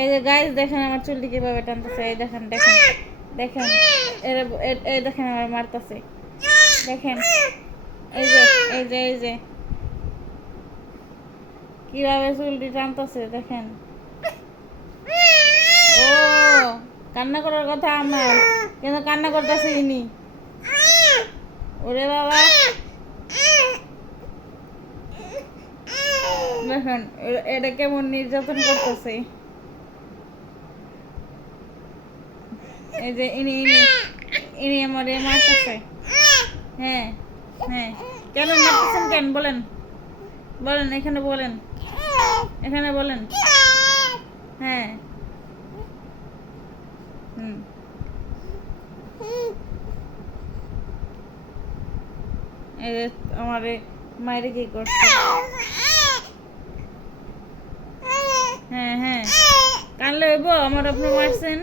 এই যে গাইস দেখেন আমার চুলটি কিভাবে টানতেছে, এই দেখেন দেখেন দেখেন, এই দেখেন আমার মারতেছে, দেখেন এই যে এই যে এই যে কিভাবে চুলটি টানতেছে দেখেন। ও কান্না করার কথা আমার, কিন্তু কান্না করতেছে ইনি। ওরে বাবা দেখেন এটা কেমন নির্যাতন করতেছে। এই যে ইনি ইনি ইনি আমার মারতেছে। হ্যাঁ হ্যাঁ, কেন মারতেছেন কেন বলেন, বলেন এখানে বলেন, এখানে বলেন। হ্যাঁ হুম, এই যে আমার মায়ের কি করছে। হ্যাঁ হ্যাঁ, কানলে হইব আমার আপনি মারছেন।